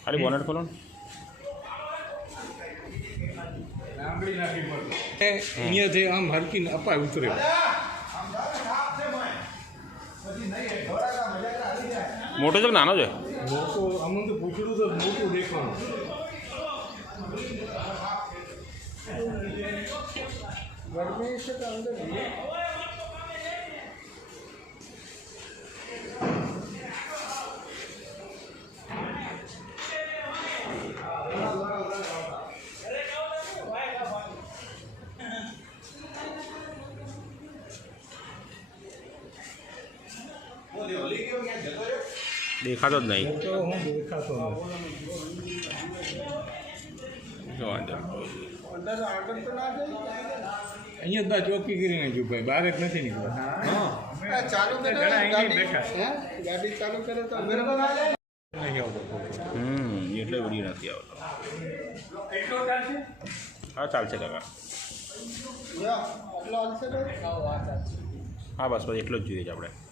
खाली बोनेट खोलो અહીંયાથી આમ હરકીને અપાય ઉતરે मोटो છે નાનો છે મોટો અમને તો પૂછડું તો મોટું દેખાણું ગરમી છે તો અંદર દેખાતો જ નહીં તો હું દેખાતો અહીંયા જ ચોકી કરી નાખ્યું ભાઈ બહાર જ નથી નીકળ્યા ચાલુ કરે ગાડી ચાલુ કરે તો નહીં આવતો એટલે વિડીયો નથી આવતો હા ચાલશે કાકા હા બસ બસ એટલો જ જોઈએ છે આપણે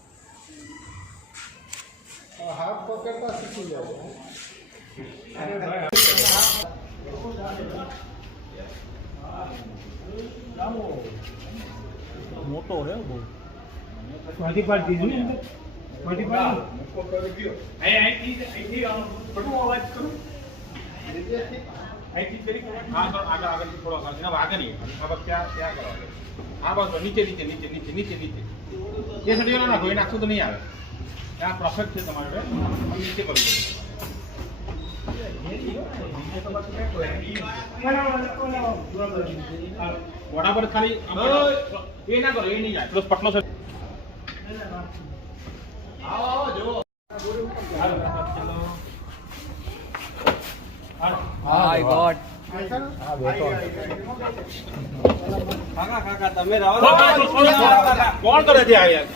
હાથ પકડતા શીખી જાય મોટો રે બહુ પાટી પાડી દીધું ને પાટી પાડી અહીંથી અવાજ કરું અહીંથી કરી હા તો આગળ આગળથી થોડો એના વાગે નહીં આ બસ ત્યાં ત્યાં કરવા હા બસ નીચે નીચે નીચે નીચે નીચે નીચે એ સડીઓ ના નાખો એ નાખશું તો નહીં આવે ત્યાં પરફેક્ટ છે તમારે નીચે કરવું બરાબર ખાલી એ ના કરો એ નહીં જાય પ્લસ પટલો છે હાય ગોડ કાકા તમે રાવ કોણ કરે છે આ યાર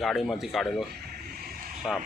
ગાડીમાંથી કાઢેલો સાપ